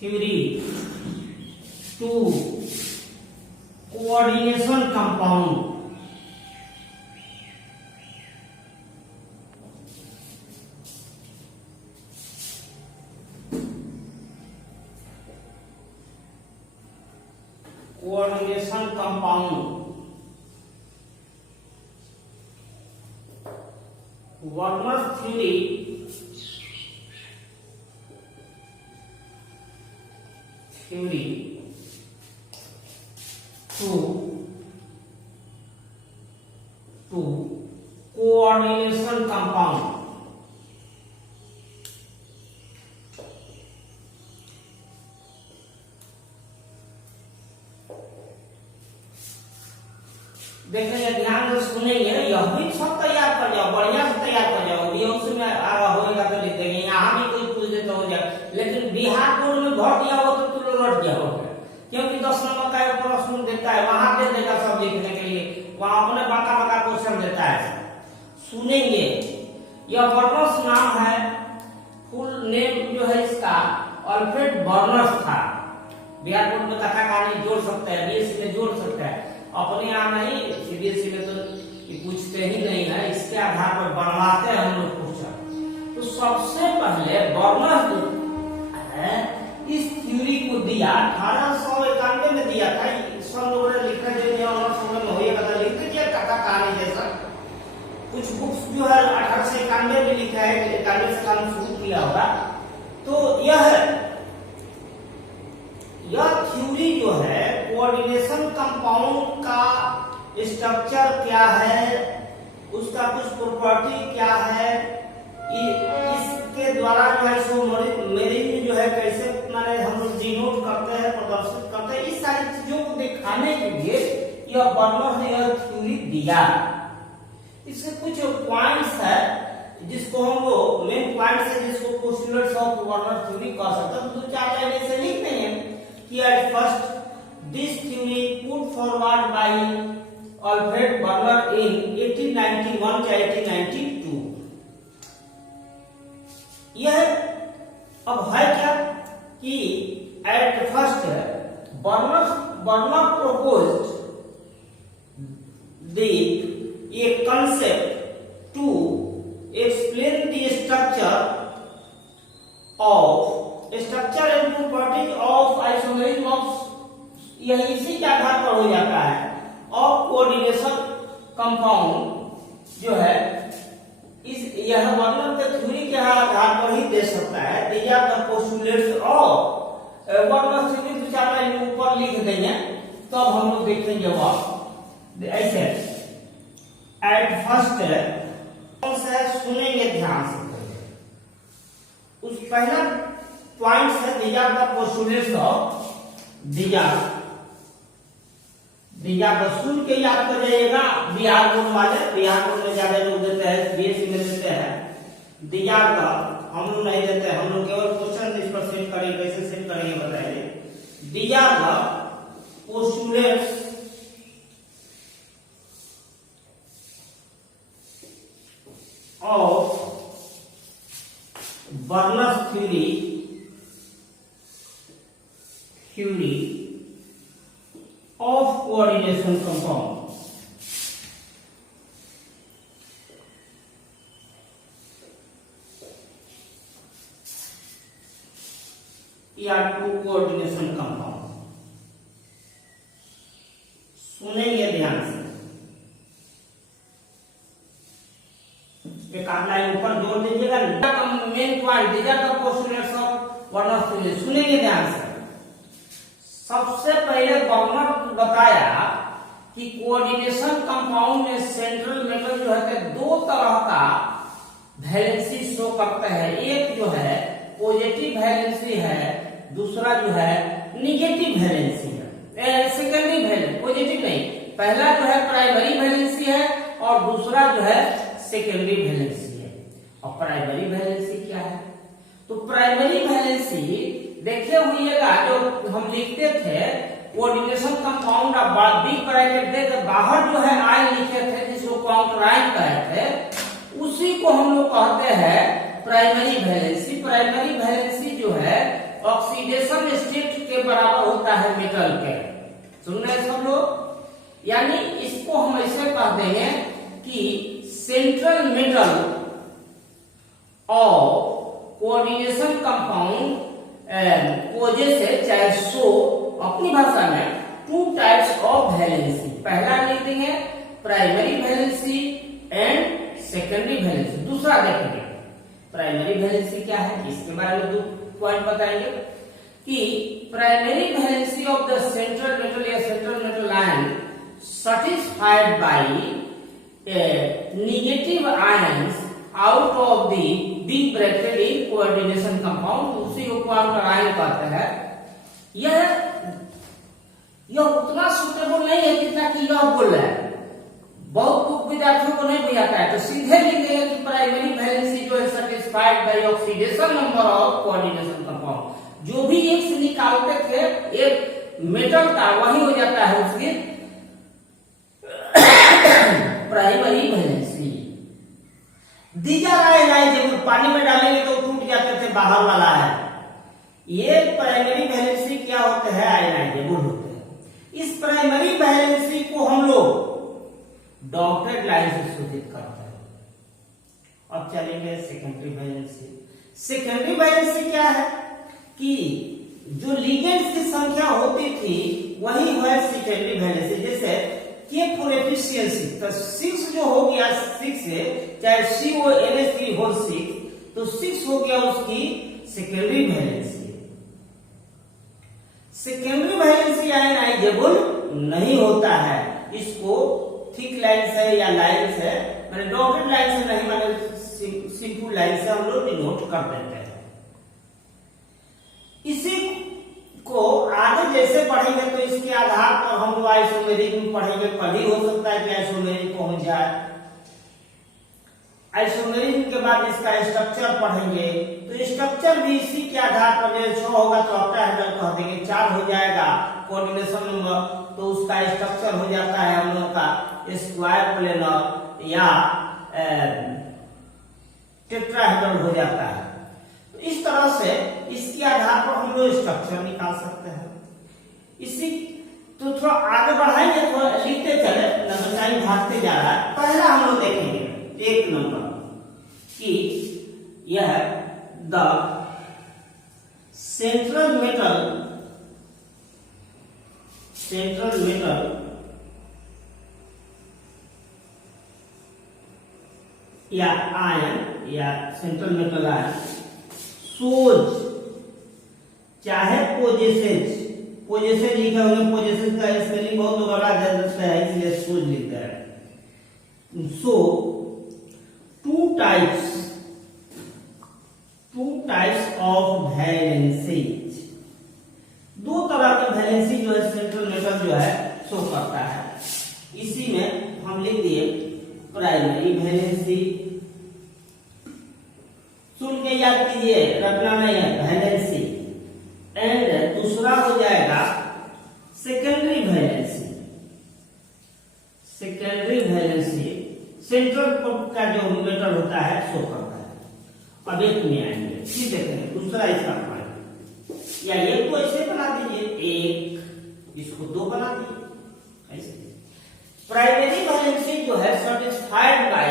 Theory to coordination compound. Coordination compound Werner's theory to coordination compound. देखिए ध्यान से सुनेंगे, यह भी सब तैयार कर जाओ, बढ़िया से तैयार कर जाओ। भी उसमें होएगा तो लिख देंगे, यहाँ भी कोई पूछ दे तो हो जाए। लेकिन बिहार बोर्ड में भर दिया हो तो तुम लौट जाओगे, क्योंकि 10 नंबर का एक प्रश्न देता है, वहां दे देगा सब लिखने के लिए, वहां अपने बड़ा बड़ा क्वेश्चन देता है। सुनेंगे, यह वर्नर्स नाम है, फुल नेम जो है इसका अल्फ्रेड वर्नर्स था। बिहार बोर्ड में कथा कहानी जोड़ सकता है, बीएससी में जोड़ सकता है, अपने यहाँ नहीं, सीबीएसई में तो ये पूछते ही नहीं है, इसके आधार पर बनवाते हैं हम लोग क्वेश्चन। तो सबसे पहले वर्नर्स है इस थ्योरी को दिया 1891 में दिया था। सन वगैरह लिखा जो लिख दीजिए कथा कहानी जैसा। कुछ बुक्स जो है 1891 में लिखा है, 91 से काम शुरू किया होगा। तो यह थ्योरी जो है कोऑर्डिनेशन कंपाउंड का स्ट्रक्चर क्या है, उसका कुछ प्रॉपर्टी क्या है, इसके द्वारा जो है सो मेरिंग जो है कैसे माने हम लोग डिनोट करते हैं, प्रदर्शित करते हैं, इस सारी चीजों को दिखाने के लिए यह वर्नर ने यह थ्योरी दिया। इसके कुछ पॉइंट्स है जिसको हम लोग मेन पॉइंट्स है, जिसको पोस्टुलेट्स ऑफ वर्नर थ्योरी कह सकते हैं। तो 4 लाइन ऐसे लिख देंगे कि at first this theory put forward by Alfred Werner in 1891 या 1892। यह अब है क्या कि at first Werner proposed a concept to explain the structure and properties of isomerism of, यह इसी के आधार पर हो जाता है, ऑफ कोऑर्डिनेशन कंपाउंड जो है यह वर्नर के थ्योरी के आधार पर ही दे सकता है। These are the postulates of Werner theory. 2-4 line ऊपर लिख देंगे तब हम लोग देखेंगे जवाब। ऐसे एट फर्स्ट से सुनेंगे ध्यान से। उस पहला पॉइंट है these are the postulates of, these are सुन के याद कर जाइएगा। बिहार बोर्ड वाले, बिहार बोर्ड में ज्यादा लोग देते हैं, बीएससी में देते हैं। दीज आर द हम लोग नहीं देते, हम लोग केवल क्वेश्चन इस पर सेट करेंगे, कैसे सेट करेंगे बताइए। These are the postulates of Werner's theory of coordination compound। या टू कोऑर्डिनेशन कंपाउंड। सुनेंगे ध्यान से, एक आध लाइन ऊपर जोड़ दीजिएगा। Main point these are the postulates of Werner theory. सुनेंगे ध्यान से। सबसे पहले वर्नर बताया कि कोऑर्डिनेशन कंपाउंड में सेंट्रल मेटल जो है 2 तरह का वैलेंसी शो करता है। एक जो है पॉजिटिव वैलेंसी है, दूसरा जो है निगेटिव वैलेंसी है। सेकेंडरी वैलेंसी, पॉजिटिव नहीं, पहला जो है प्राइमरी वैलेंसी है और दूसरा जो है सेकेंडरी वैलेंसी है। और प्राइमरी वैलेंसी क्या है? तो प्राइमरी वैलेंसी देखे हुईगा, जो हम लिखते थे कोऑर्डिनेशन कंपाउंड बिग ब्रैकेट दे के बाहर जो है आई लिखे थे, जिसको काउंटराइन कहते थे, उसी को हम लोग कहते हैं प्राइमरी वैलेंसी। प्राइमरी वैलेंसी जो है ऑक्सीडेशन ऑक्सीडेशन स्टेट के बराबर होता है मेटल के। सुन रहे सब लोग? यानी इसको हम ऐसे कह देंगे कि central metal of coordination compound possesses चाहे शो अपनी भाषा में टू टाइप्स ऑफ वैलेंसी। पहला लिख देंगे primary valency and secondary valency. दूसरा देखेंगे प्राइमरी वैलेंसी क्या है, इसके बारे में दो पॉइंट बताएंगे कि primary valency of the central metal या central metal ion satisfied by negative ions out of the big bracket in coordination compound, उसी को क्वार्टर आयन कहते हैं। यह उतना सुटेबल नहीं है जितना कि यह बोल रहा है। बहुत विद्यार्थियों को नहीं बुझाता है, तो सीधे लिख देंगे कि प्राइमरी वैलेंसी जो है satisfied by oxidation number of coordination compound. जो भी एक से निकालते थे एक मेटल का, वही हो जाता है उसकी प्राइमरी वैलेंसी। दीजा जब पानी में डालेंगे तो टूट जाते थे, बाहर वाला है। ये प्राइमरी वैलेंसी क्या होते हैं, आयनाइजेबल होते हैं। इस प्राइमरी वैलेंसी को हम लोग डॉटेड लाइन से सूचित करते हैं। अब चलेंगे सेकेंडरी वैलेंसी। सेकेंडरी वैलेंसी क्या है कि जो लिगेंड्स की संख्या होती थी वही है सेकेंडरी वैलेंसी। जैसे के फॉर एफिशिएंसी, तो 6 जो हो गया 6 से, चाहे CONH3 हो 6, तो 6 हो गया उसकी secondary valency. Secondary valency ionizable नहीं होता है। इसको थिक लाइन से या लाइन से, मैंने डॉटेड लाइन से नहीं, मैंने सिंपल लाइन से हम लोग डिनोट कर देते हैं। इसी को आगे जैसे पढ़ेंगे तो इसके आधार पर हम लोग आइसोमेरिक में पढ़ेंगे। कल ही हो सकता है कि आइसोमेरिक पहुंच जाए। आइसोमेरिक के बाद इसका स्ट्रक्चर पढ़ेंगे, तो स्ट्रक्चर भी इसी के आधार पर, जैसे 6 होगा तो ऑक्टाहेड्रल कह देंगे, 4 हो जाएगा कोऑर्डिनेशन नंबर, तो उसका स्ट्रक्चर हो जाता है हम लोग का स्क्वायर प्लेनर या टेट्राहेड्रल हो जाता है। तो इस तरह से इसके आधार पर हम लोग स्ट्रक्चर निकाल सकते हैं। इसी तो थोड़ा आगे बढ़ाएंगे, थोड़ा लिखते चले, नंबर टाइम भागते जा रहा है। पहला हम लोग देखेंगे 1 नंबर कि यह द सेंट्रल मेटल या आयन या सेंट्रल मेटल आयन सोज चाहे पोजेसेज लिखा होगा, पोजेसेज का स्पेलिंग बहुत लोग बड़ा देता है, इसलिए सोज लिखता है। सो टू टाइप्स ऑफ वैलेंसीज, 2 तरह की वैलेंसी जो है सेंट्रल मेटल जो है शो करता है। इसी में हम लिख दिए प्राइमरी वैलेंसी, सुन के याद कीजिए, रखना नहीं है, वैलेंसी। एंड दूसरा हो जाएगा secondary valency. Secondary valency central का जो मेटल होता है शो करता है। अब एक में आएंगे, फिर देखेंगे दूसरा इसका पॉइंट, या एक को ऐसे बना दीजिए, एक इसको 2 बना दीजिए ऐसे। प्राइमरी वैलेंसी जो है सेटिस्फाइड बाय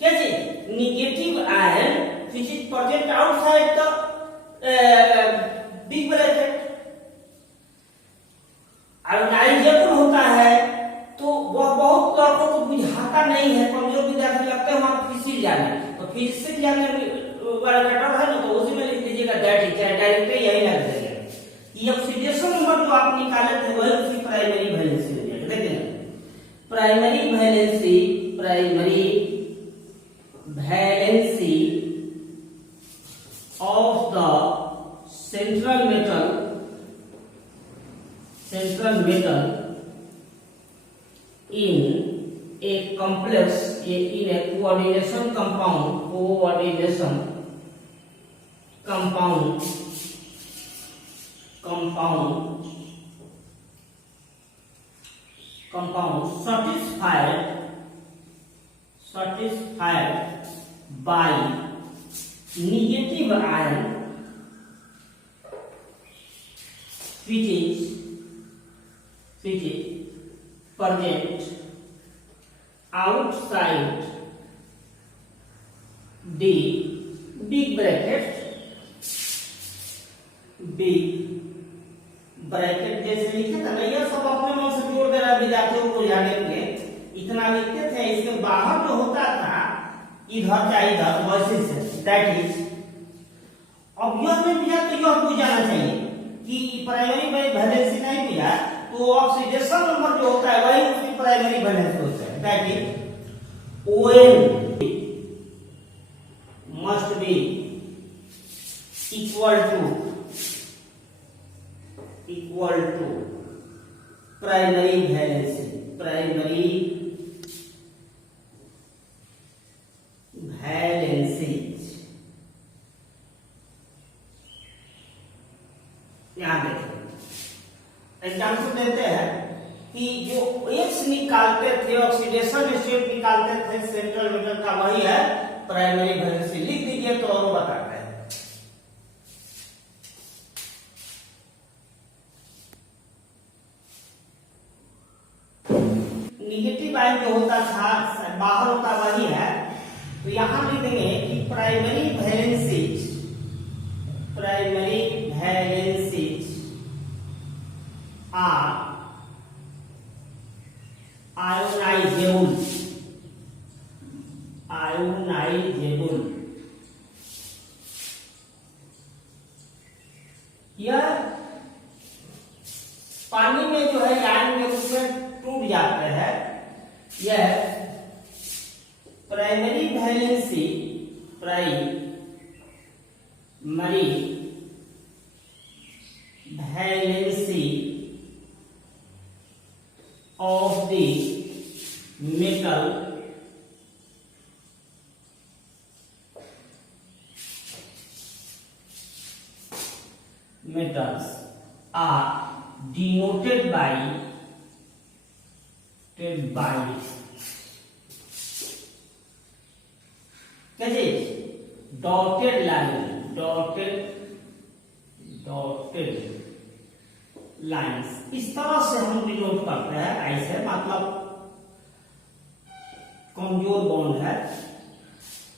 क्या चीज, negative ion which is present outside the big bracket। Ionizable होता है तो वह बहुत लड़कों को बुझाता नहीं है, कमजोर विद्यार्थी लगते हैं वहां फिजिक्स जाने, तो फिजिक्स जाने वाला चैप्टर है ना, तो उसी में लिख दीजिएगा दैट डायरेक्ट यही लग जाएगा। ये ऑक्सीडेशन नंबर जो आप निकाले थे वही उसकी प्राइमरी वैलेंसी हो जाएगा। देखिए primary valency of the central metal in a complex in a coordination compound satisfied by negative ion which is present outside the big bracket जैसे लिखे था ना, ये सब अपने मन से जोड़ दे रहा है विद्यार्थियों को याद रखिए। इतना लिखते थे, इसके बाहर जो होता था इधर चाहे इधर वैसे से दैट इज। अब यह में भैया तो यह पूछ जाना चाहिए कि प्राइमरी वैलेंसी नहीं भैया तो ऑक्सीडेशन नंबर जो होता है वही उसकी प्राइमरी वैलेंसी होता है। That is ON must be equal to primary valency यहां देखें एग्जाम्पल देते हैं कि जो एक्स निकालते थे ऑक्सीडेशन स्टेट निकालते थे सेंट्रल मेटल का वही है प्राइमरी वैलेंसी। लिख दीजिए तो और बताते हैं। निगेटिव आयन जो होता था बाहर होता वही है, तो यहां लिख देंगे कि प्राइमरी वैलेंसीज आर आयोनाइजेबल। यह पानी में जो है आयन के रूप में टूट जाते हैं। यह primary valency of the metals are denoted by कैसे dotted lines इस तरह से हम डिनोट करते हैं। ऐसे मतलब कमजोर बॉन्ड है।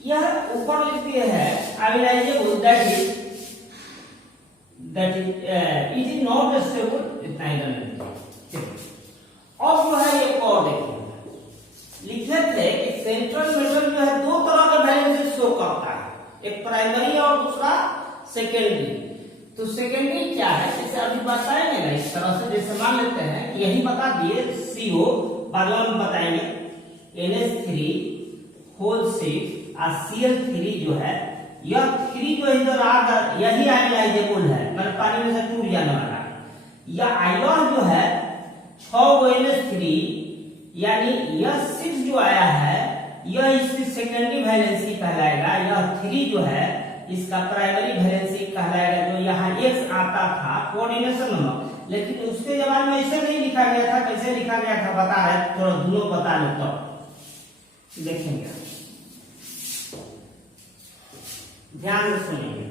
यह ऊपर लिख दिए है ionisable that is it is not stable, इतना ही करना। और जो है एक और देखिए लिखे थे कि सेंट्रल मेटल जो है दो तरह के वैलेंसी शो करता है, एक प्राइमरी और दूसरा सेकेंडरी। तो सेकेंडरी क्या है जैसे अभी बताएंगे ना इस तरह से, जैसे मान लेते हैं यही बता दिए CO बाद में बताएंगे NH3 होल 6 और Cl3 जो है यह 3 जो इधर यही आयोनाइजेबल है, मतलब पानी में से टूट जाने वाला। यह आयन जो है 6 NH3 यानी यह 6 जो आया है यह इसकी सेकेंडरी वैलेंसी कहलाएगा। यह 3 जो है इसका प्राइमरी वैलेंसी कहलाएगा। जो यहाँ X आता था कोऑर्डिनेशन नंबर, लेकिन उसके जमाने में ऐसे नहीं लिखा गया था। कैसे लिखा गया था बता रहे, थोड़ा दोनों बता ले तो देखेंगे, ध्यान से सुनिए।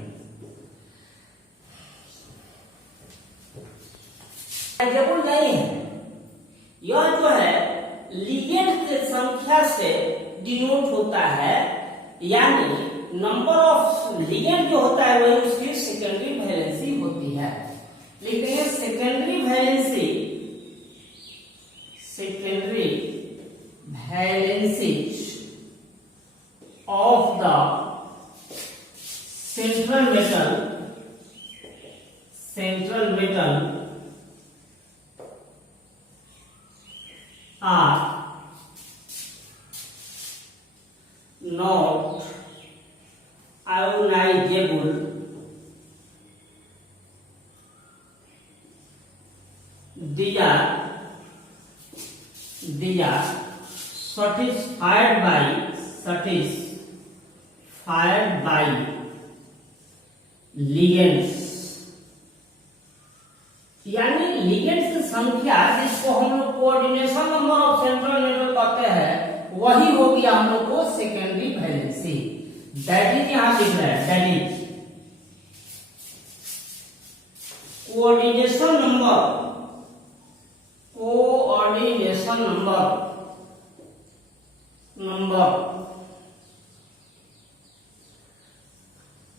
आयोनाइजेबल नहीं है, यह जो है लिगेंड की संख्या से डिनोट होता है, यानी नंबर ऑफ लिगेंड जो होता है वही उसकी सेकेंडरी वैलेंसी होती है। लिखते हैं secondary valency of the central metal are not ionizable these are satisfied by ligands, यानी लिगेंड्स की संख्या जिसको हम लोग coordination number of central metal कहते हैं वही हो गया हम लोग को सेकेंडरी वैलेंसी। दैट इज यहां लिख रहा है that is coordination number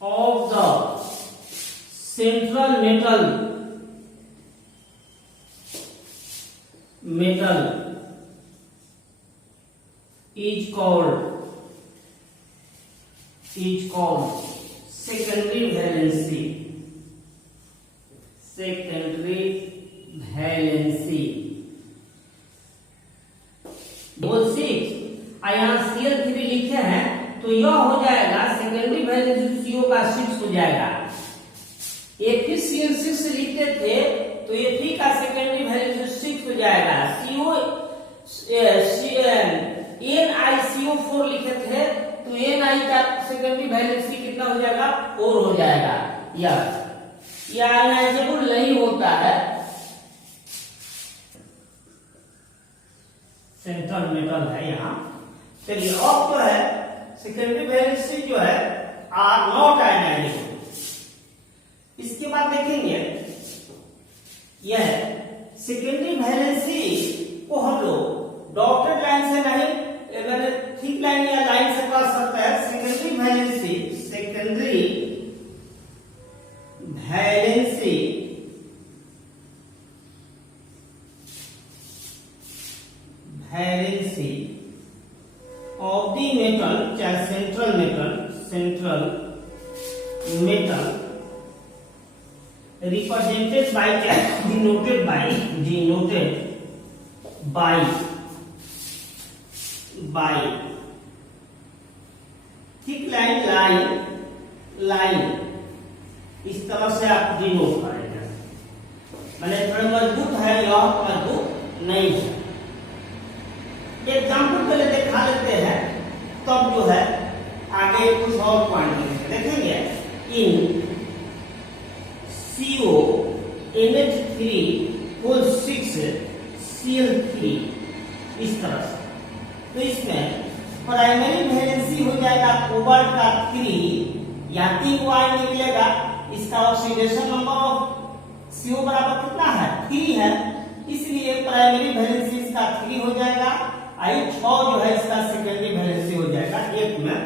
of the central metal is called secondary valency. बोल 6 यहाँ Cl3 लिखे हैं तो यह हो जाएगा सेकेंडरी वैलेंसी CO का 6 हो जाएगा। Cl6 लिखते थे तो Fe का सेकेंडरी वैलेंसी 6 हो जाएगा। NiCO4 लिखे थे तो Ni का सेकेंडरी वैलेंसी कितना हो जाएगा 4 हो जाएगा। यह आयनाइजेबल नहीं होता है। सेंट्रल मेटल है यहाँ। चलिए अब जो है सेकेंडरी वैलेंसी जो है आर नॉट आयनाइजेबल। इसके बाद देखेंगे यह सेकेंडरी वैलेंसी को हम लोग डॉटेड लाइन से नहीं मैंने थिक लाइन या लाइन से पढ़ सकते हैं। Secondary valency of the metal, चाहे central metal represented by denoted by thick line इस तरह से आप डिनोट करेंगे। मैंने थोड़ा मजबूत है या मजबूत नहीं है। एग्जाम्पल पहले दिखा लेते हैं तब जो है आगे कुछ और पॉइंट देखेंगे। इन CO NH3 Cl3 इस तरह से तो इसमें प्राइमरी वैलेंसी हो जाएगा कोबाल्ट का 3 या 3 वाई निकलेगा। इसका ऑक्सीडेशन नंबर ऑफ CO बराबर कितना है 3 है, इसलिए प्राइमरी वैलेंसी इसका 3 हो जाएगा। आई 6 जो है इसका सेकेंडरी वैलेंसी हो जाएगा। एक में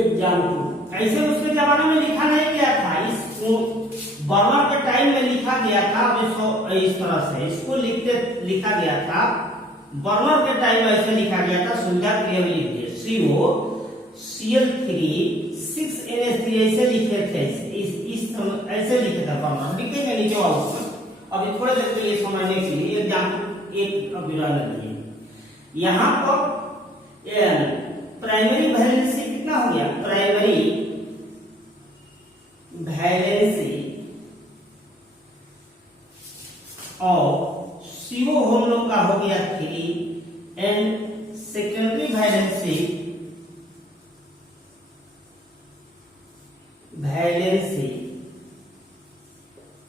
एग्जाम्पल ऐसे उसके जमाने में लिखा नहीं गया था, इस बर्नर के टाइम में लिखा गया था। इस तरह से इसको लिखा गया था बर्नर के टाइम में ऐसे लिखा गया था। सुविधा के लिए लिख दिए CO Cl3 6NH3 ऐसे लिखे थे। इस ऐसे लिखे थे बर्नर लिखेंगे नीचे वाला। अभी थोड़े देर के लिए समझने के लिए एग्जाम्पल एक विवरण है। यहाँ पर प्राइमरी वैलेंसी कितना हो गया, प्राइमरी वैलेंसी और CO हम लोग का हो गया 3 and secondary valency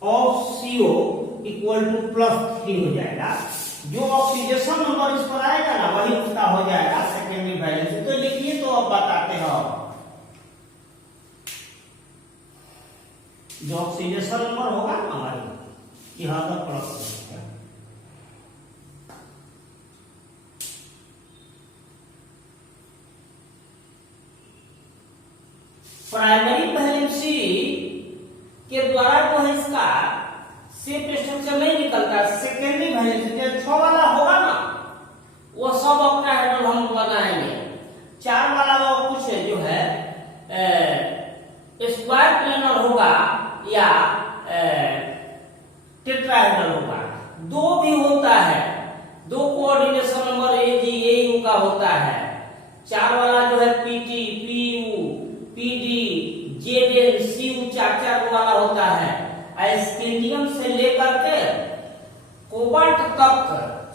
of CO equal to +3 हो जाएगा। जो ऑक्सीडेशन नंबर इस पर आएगा ना वही उसका हो जाएगा सेकेंडरी वैलेंसी। तो लिखिए तो अब बताते हैं जो ऑक्सीडेशन नंबर होगा ना वही यहाँ तक प्लस। प्राइमरी वैलेंसी के द्वारा जो है इसका सेफ स्ट्रक्चर नहीं निकलता। सेकेंडरी वैलेंसी जो 6 वाला होगा ना वो सब ऑक्टाहेड्रल हम बनाएंगे। 4 वाला वो कुछ जो है स्क्वायर प्लेनर होगा या टेट्राहेड्रल होगा। 2 भी होता है, 2 कोऑर्डिनेशन नंबर AU का होता है। 4 वाला जो है PT PU PD JN CU 4 वाला होता है। स्कैंडियम से लेकर के कोबाल्ट तक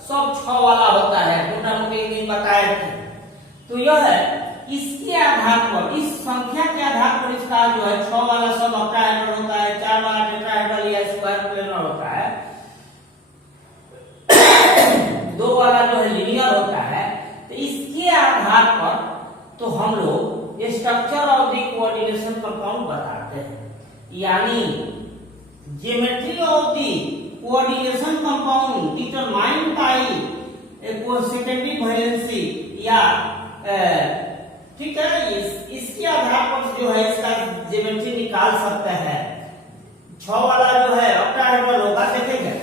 सब 6 वाला होता है। मोटा मोटी एक दिन बताए थे। तो यह है इसके आधार पर, इस संख्या के आधार पर इसका जो है 6 वाला सब ऑक्टाहेड्रल होता है, 4 वाला टेट्राहेड्रल या स्क्वायर प्लेनर होता है, 2 वाला जो है लीनियर होता है। तो इसके आधार पर तो हम लोग structure of the coordination compound बताते हैं। यानी geometry of the coordination compound determined by a secondary valency या ठीक है, इसके आधार पर जो है इसका ज्योमेट्री निकाल सकते हैं। 6 वाला जो है ऑक्टाहेड्रल होगा, देखेंगे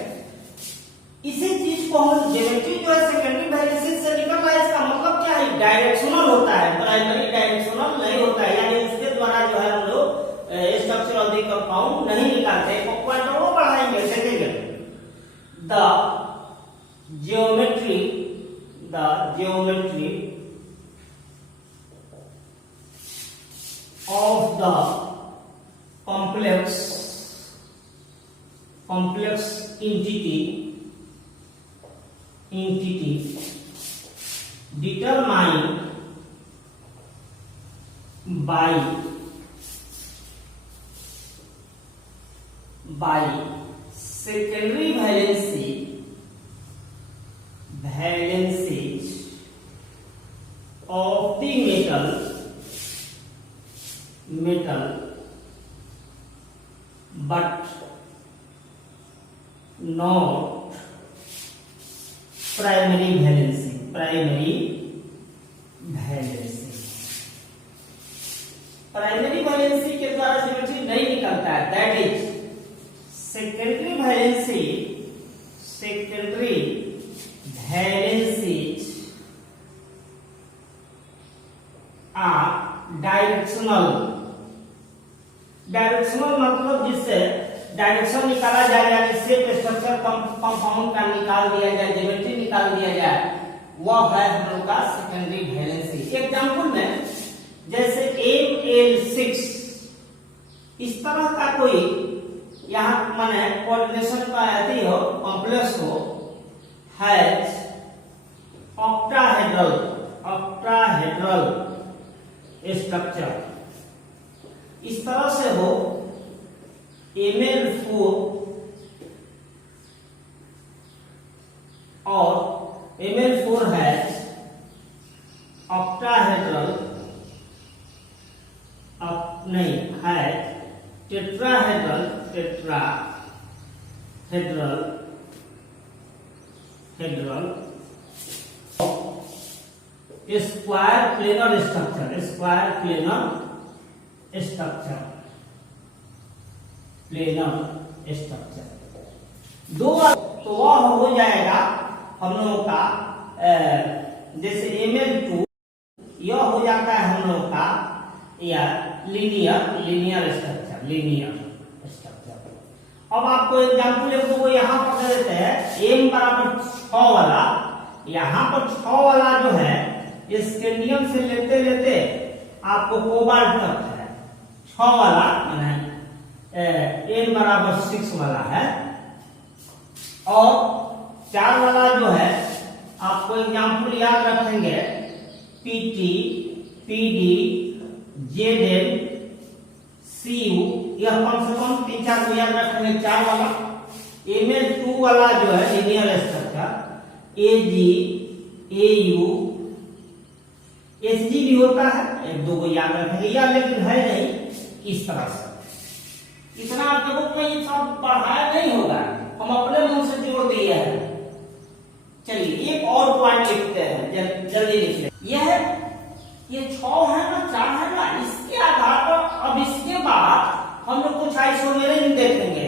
इसी चीज को हम ज्योमेट्री जो है सेकेंडरी वैलेंसी से निकल रहा है, इसका मतलब क्या है, डायरेक्शनल होता है, प्राइमरी डायरेक्शनल नहीं होता है, यानी उसके द्वारा जो है हम लोग स्ट्रक्चर ऑफ द कंपाउंड नहीं निकालते। पॉइंट और बढ़ाएंगे, देखेंगे the geometry of the complex entity determined by secondary valencies of the metal but not primary valency के द्वारा ज्योमेट्री नहीं निकलता है, that is secondary valencies are directional मतलब जिससे डायरेक्शन निकाला जाए, यानी सेट स्ट्रक्चर कंपाउंड का निकाल दिया जाए, ज्योमेट्री निकाल दिया जाए, वह है हम लोग का सेकेंडरी वैलेंसी। एग्जांपल में जैसे ML6 इस तरह का कोई यहाँ माने कोऑर्डिनेशन का यदि हो, कॉम्प्लेक्स हो, हैज ऑक्टाहेड्रल स्ट्रक्चर, इस तरह से हो Ml4 और Ml4 है ऑक्टाहेड्रल नहीं है टेट्राहेड्रल स्क्वायर प्लेनर स्ट्रक्चर दो, तो वह हो जाएगा हम लोगों का जैसे Ml2 यह हो जाता है हम लोग का या लीनियर स्ट्रक्चर। अब आपको एग्जाम्पल एक यहाँ पर देते हैं, m बराबर 6 वाला, यहाँ पर 6 वाला जो है स्कैंडियम से लेते आपको कोबाल्ट तक है, 6 वाला माने n बराबर 6 वाला है, और 4 वाला जो है आपको एग्जाम्पल याद रखेंगे PT, PD, ZM, CU, यह कम से कम 3-4 को याद रखेंगे। 4 वाला Ml2 वाला जो है linear structure, AG, AU, SG भी होता है, 1-2 को याद रखेंगे, या लेकिन है नहीं इस तरह से। इतना आपके बुक में ये सब पढ़ाया नहीं होगा, हम अपने मन से जोड़ दिए हैं। चलिए एक और पॉइंट लिखते हैं, जल्दी लिखिए। ये 6 है ना, 4 है ना, इसके आधार पर अब इसके बाद हम लोग कुछ आइसोमेरिज्म देखेंगे।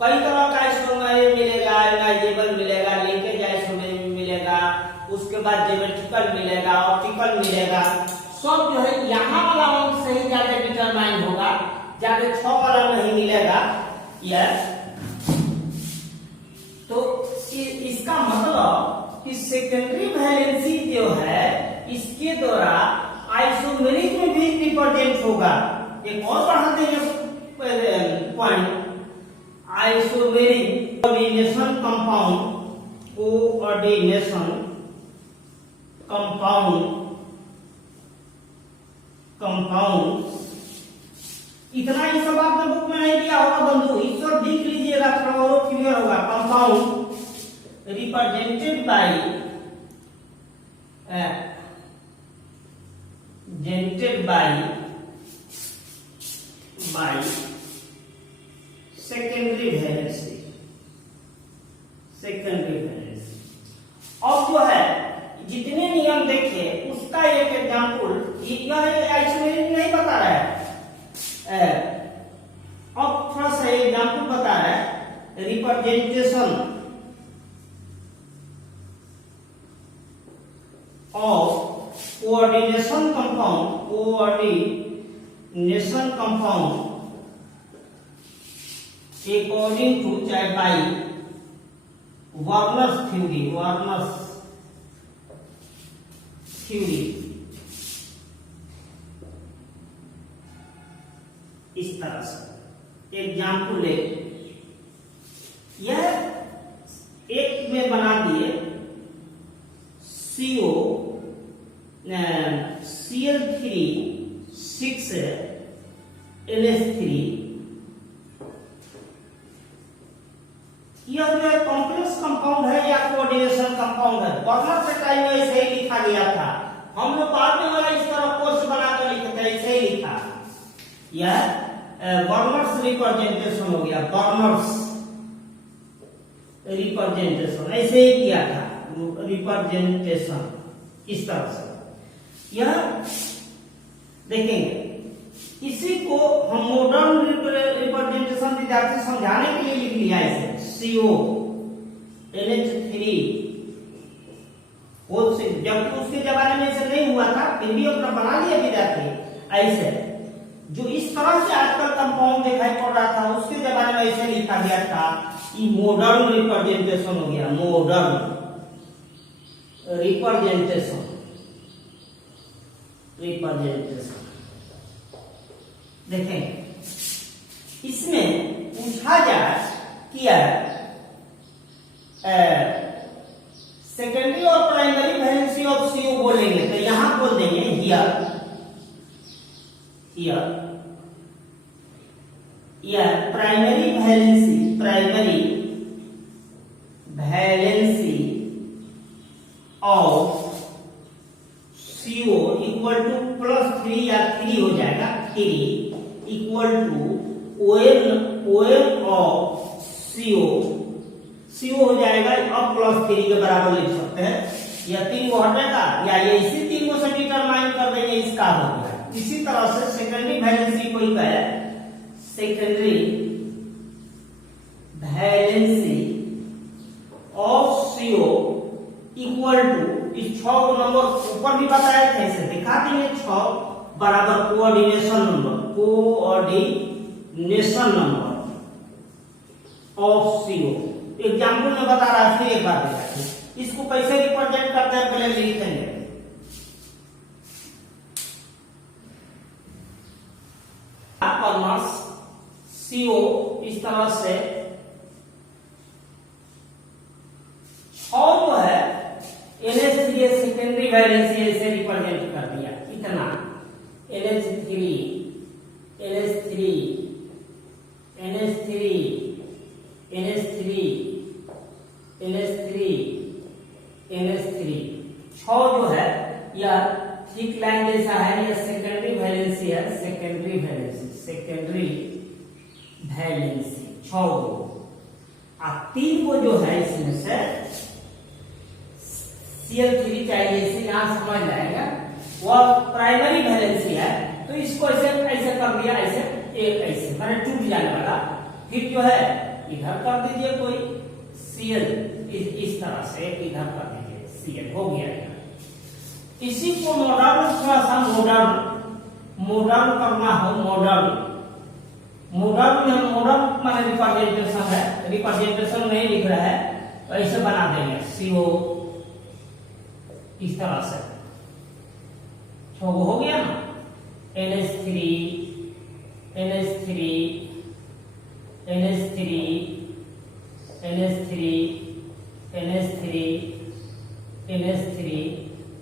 कई तरह का आइसोमेरिज्म मिलेगा, इमेजिबल मिलेगा, लिंकेज आइसोमेरिज्म मिलेगा, उसके बाद ज्योमेट्रिकल मिलेगा, ऑप्टिकल मिलेगा, सब जो है यहाँ वाला अंक से ही ज्यादा डिटरमाइन होगा, ज्यादा 6 वाला नहीं मिलेगा। यस, तो इसका मतलब कि सेकेंडरी वैलेंसी जो है इसके द्वारा आइसोमेरिज्म भी रिप्रेजेंट होगा। एक और बढ़ाते हैं पॉइंट, आइसोमेरिज्म कोऑर्डिनेशन कंपाउंड इतना ही सब आपने बुक में नहीं दिया होगा बंधु, इस पर देख लीजिएगा, थोड़ा और क्लियर होगा। Compound represented by secondary valency, secondary valency. अब जो है जितने नियम देखे उसका एक एग्जाम्पल, यह आइसोमेरिक नहीं बता रहा है, अब थोड़ा सा एग्जाम्पल बता रहा है। Representation of coordination compound, coordination compound according to चाहे by Werner's theory, Werner's theory, इस तरह से एग्जाम्पल ले, यह एक में बना दिए CO Cl3 6 NH3, यह जो है कॉम्प्लेक्स कंपाउंड है या कोऑर्डिनेशन कंपाउंड है। वर्नर से टाइम में ऐसे ही लिखा गया था, हम लोग बाद में वाला इस तरह कोर्स बनाकर लिखते हैं, ऐसे ही लिखा। यह वर्नर्स रिप्रेजेंटेशन हो गया, वर्नर्स रिप्रेजेंटेशन ऐसे ही किया था, रिप्रेजेंटेशन इस तरह से। यह देखेंगे, इसी को हम मॉडर्न रिप्रेजेंटेशन विद्यार्थी समझाने के लिए लिख लिया ऐसे CO NH3, जबकि उसके जमाने में ऐसे नहीं हुआ था, फिर भी अपना बना लिया विद्यार्थी ऐसे। जो इस तरह से आजकल कंपाउंड दिखाई पड़ रहा था, उसके जमाने में ऐसे लिखा गया था। ये मॉडर्न रिप्रेजेंटेशन हो गया, मॉडर्न रिप्रेजेंटेशन, रिप्रेजेंटेशन। देखें, इसमें पूछा जाए किया सेकेंडरी और प्राइमरी वैलेंसी ऑफ CO बोलेंगे तो यहां बोल देंगे here, here primary valency, primary valency of CO equal to +3 या 3 हो जाएगा, 3 equal to OM of CO हो जाएगा, अब +3 के बराबर लिख सकते हैं। यह 3 को हटेगा या ये इसी 3 को से डिटरमाइन कर देंगे, इसका हो गया। इसी तरह से सेकेंडरी वैलेंसी को ही कहे, secondary valency of CO equal to, इस 6 नंबर ऊपर भी बताए थे, इसे दिखा देंगे, 6 बराबर coordination number, coordination number of CO। Example में बता रहा है, फिर एक बार देखिए इसको कैसे रिप्रेजेंट करते हैं, पहले लिखेंगे। CO इस तरह से 6 जो है NH3 सेकेंडरी वैलेंसी ऐसे रिप्रेजेंट कर दिया, कितना NH3 NH3 NH3 NH3 NH3 NH3 6 जो है यह ठीक लाइन जैसा है, यह सेकेंडरी वैलेंसी है, सेकेंडरी वैलेंसी, सेकेंडरी वैलेंसी 6 को। 3 को जो है इसमें से Cl3 चाहिए, इसे यहां समझ जाएगा, वह प्राइमरी वैलेंसी है, तो इसको ऐसे ऐसे कर दिया, ऐसे एक ऐसे माने टूट जाने वाला। फिर जो है इधर कर दीजिए कोई Cl, इस तरह से इधर कर दीजिए Cl, हो गया। इसी को मॉडर्न, थोड़ा सा मॉडर्न करना हो, मॉडर्न माने रिप्रेजेंटेशन है, रिप्रेजेंटेशन नहीं लिख रहा है तो ऐसे बना देंगे CO इस तरह से। 6 हो गया ना, NH3 NH3 NH3 NH3 NH3 NH3।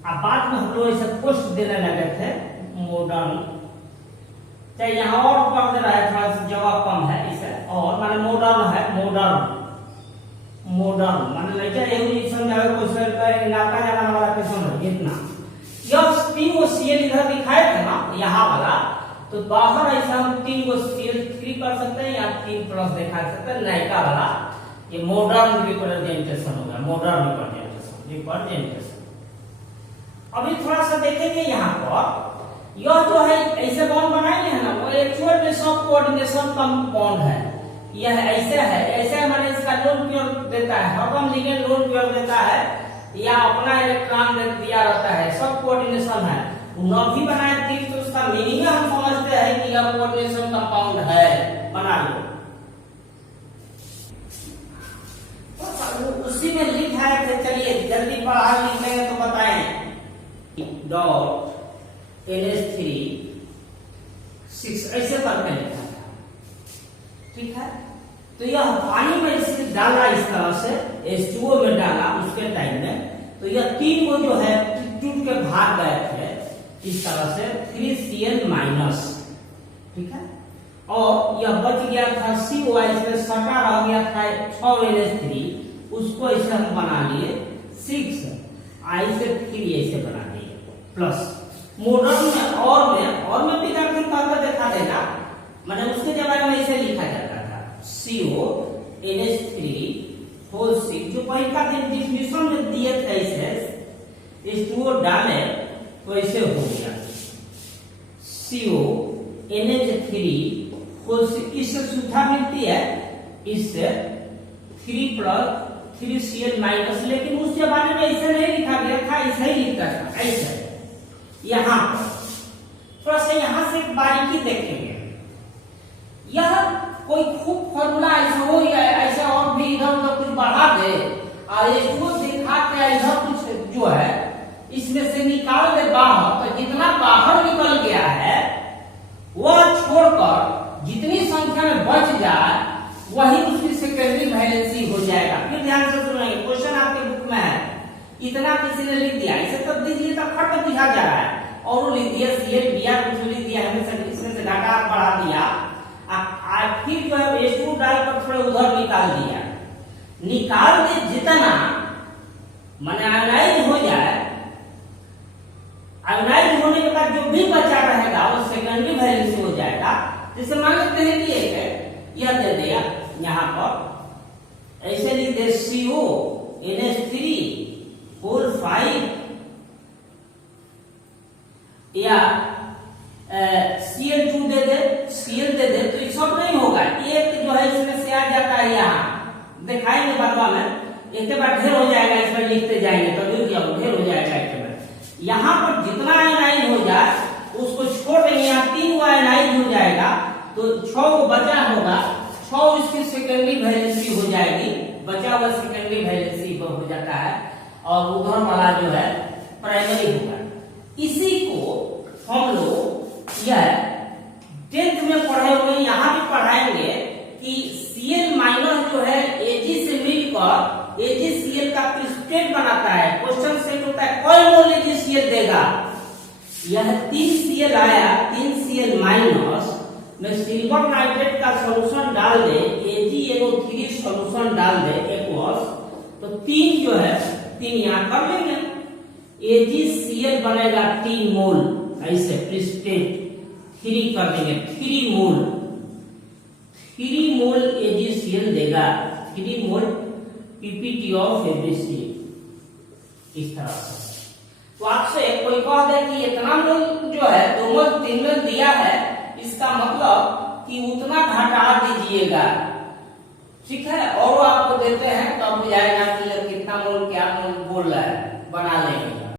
अब बाद में हम लोग ऐसे पोस्ट देने लगे थे मॉडर्न, चाहे यहाँ और कर दे रहा है, थोड़ा सा जगह कम है इसे, और माने मॉडर्न है, मॉडर्न माने लेके यही समझावे क्वेश्चन का इलाका जाना वाला क्वेश्चन है इतना। यह 3 वो Cl इधर दिखाए थे ना यहाँ वाला, तो बाहर ऐसा हम 3 को CL3 कर सकते हैं या 3 प्लस दिखा सकते हैं, नयका वाला ये मॉडर्न रिप्रेजेंटेशन होगा, मॉडर्न रिप्रेजेंटेशन। अभी थोड़ा सा देखेंगे यहाँ पर, यह जो है ऐसे बॉन्ड बनाएंगे है ना, वो एक्चुअल में सब कोऑर्डिनेशन कंपाउंड है। यह ऐसे है, ऐसे माने इसका लोन पेयर देता है, हरदम लिगेंड लोन पेयर देता है या अपना इलेक्ट्रॉन दिया रहता है, सब कोऑर्डिनेशन है। न भी बनाए तीर तो उसका मीनिंग हम समझते हैं कि यह कोऑर्डिनेशन कंपाउंड है, बना लो। उसी में लिखा है, तो चलिए जल्दी पढ़ा लिख लेंगे तो बताएं। डॉट NH3 6 ऐसे करके लिखा था, ठीक है। तो यह पानी में इसे डाला इस तरह से, H2O में डाला उसके टाइम में, तो यह 3 को जो है टूट के भाग गए थे इस तरह से 3Cl माइनस, ठीक है। और यह बच गया था CO, इसमें सटा रह गया था 6 NH3, उसको इसे हम बना लिए 6 I से 3 ऐसे बना दिए प्लस। मॉडर्न में और में भी करके देखा देगा, मतलब उसके जमाने में इसे लिखा जाता था CO NH3 होल 6, जो पहले का डिफिनेशन में दिए थे इसे H2O डाले तो ऐसे हो गया CO NH3 होल 6। इससे सुधा मिलती है, इससे 3 प्लस 3Cl माइनस, लेकिन उस जमाने में ऐसे नहीं लिखा गया था, ऐसे ही लिखा था ऐसे। यहाँ थोड़ा सा यहाँ से बारीकी देखेंगे, यह कोई खूब फॉर्मूला ऐसा हो या ऐसा और भी इधर उधर कुछ बढ़ा दे और इसको दिखा के इधर कुछ जो है इसमें से निकाल दे बाहर, तो जितना बाहर निकल गया है वह छोड़कर जितनी संख्या में बच जाए वही उसकी सेकेंडरी वैलेंसी हो जाएगा। फिर ध्यान से सुनिए, क्वेश्चन आपके बुक में है, इतना किसी ने लिख दिया, इसे तब दीजिए तब खट दिखा जा रहा है, और लिख दिया CL दिया, कुछ लिख दिया, हमें इसमें से डाटा बढ़ा दिया, फिर जो है H2 डालकर थोड़े उधर निकाल दिया, निकाल दे जितना माने आयोनाइज हो जाए, आयोनाइज होने के बाद जो भी बचा रहेगा वो सेकेंडरी वैलेंसी हो जाएगा। जैसे मान लेते हैं कि यह दे दिया, यहाँ पर ऐसे लिख दे CO NH3 होल 5 या Cl2 दे दे, Cl दे दे, तो ये सब नहीं होगा, एक जो है इसमें से आ जाता है, यहाँ दिखाएंगे बाद में, एक के बाद ढेर हो जाएगा, इसमें लिखते जाएंगे तो ढेर हो जाएगा एक के बाद। यहाँ पर जितना आयनाइज हो जाए उसको छोड़ देंगे, यहाँ 3 को आयनाइज हो जाएगा तो 6 को बचा होगा, 6 इसकी सेकेंडरी वैलेंसी हो जाएगी, बचा हुआ सेकेंडरी वैलेंसी हो जाता है, और उधर वाला जो है प्राइमरी होगा। इसी को हम लोग यह 10th में पढ़े हुए यहाँ भी पढ़ाएंगे कि Cl माइनस जो है Ag से मिलकर AgCl का प्रिसिपिटेट बनाता है। क्वेश्चन सेट होता है कोई मोल AgCl देगा, यह 3Cl आया, 3Cl माइनस में सिल्वर नाइट्रेट का सॉल्यूशन डाल दे, AgNO3 सॉल्यूशन डाल दे एक्वस, तो 3 जो है 3 यहाँ कर लेंगे, AgCl बनेगा 3 मोल, ऐसे प्रिसिपिटेट 3 कर देंगे, 3 मोल AgCl देगा, 3 मोल ppt ऑफ AgCl, इस तरह से। तो आपसे कोई कह दे कि इतना मोल जो है 2 मोल 3 मोल दिया है, इसका मतलब कि उतना घटा दीजिएगा, ठीक है, और आपको देते हैं तब तो जाएगा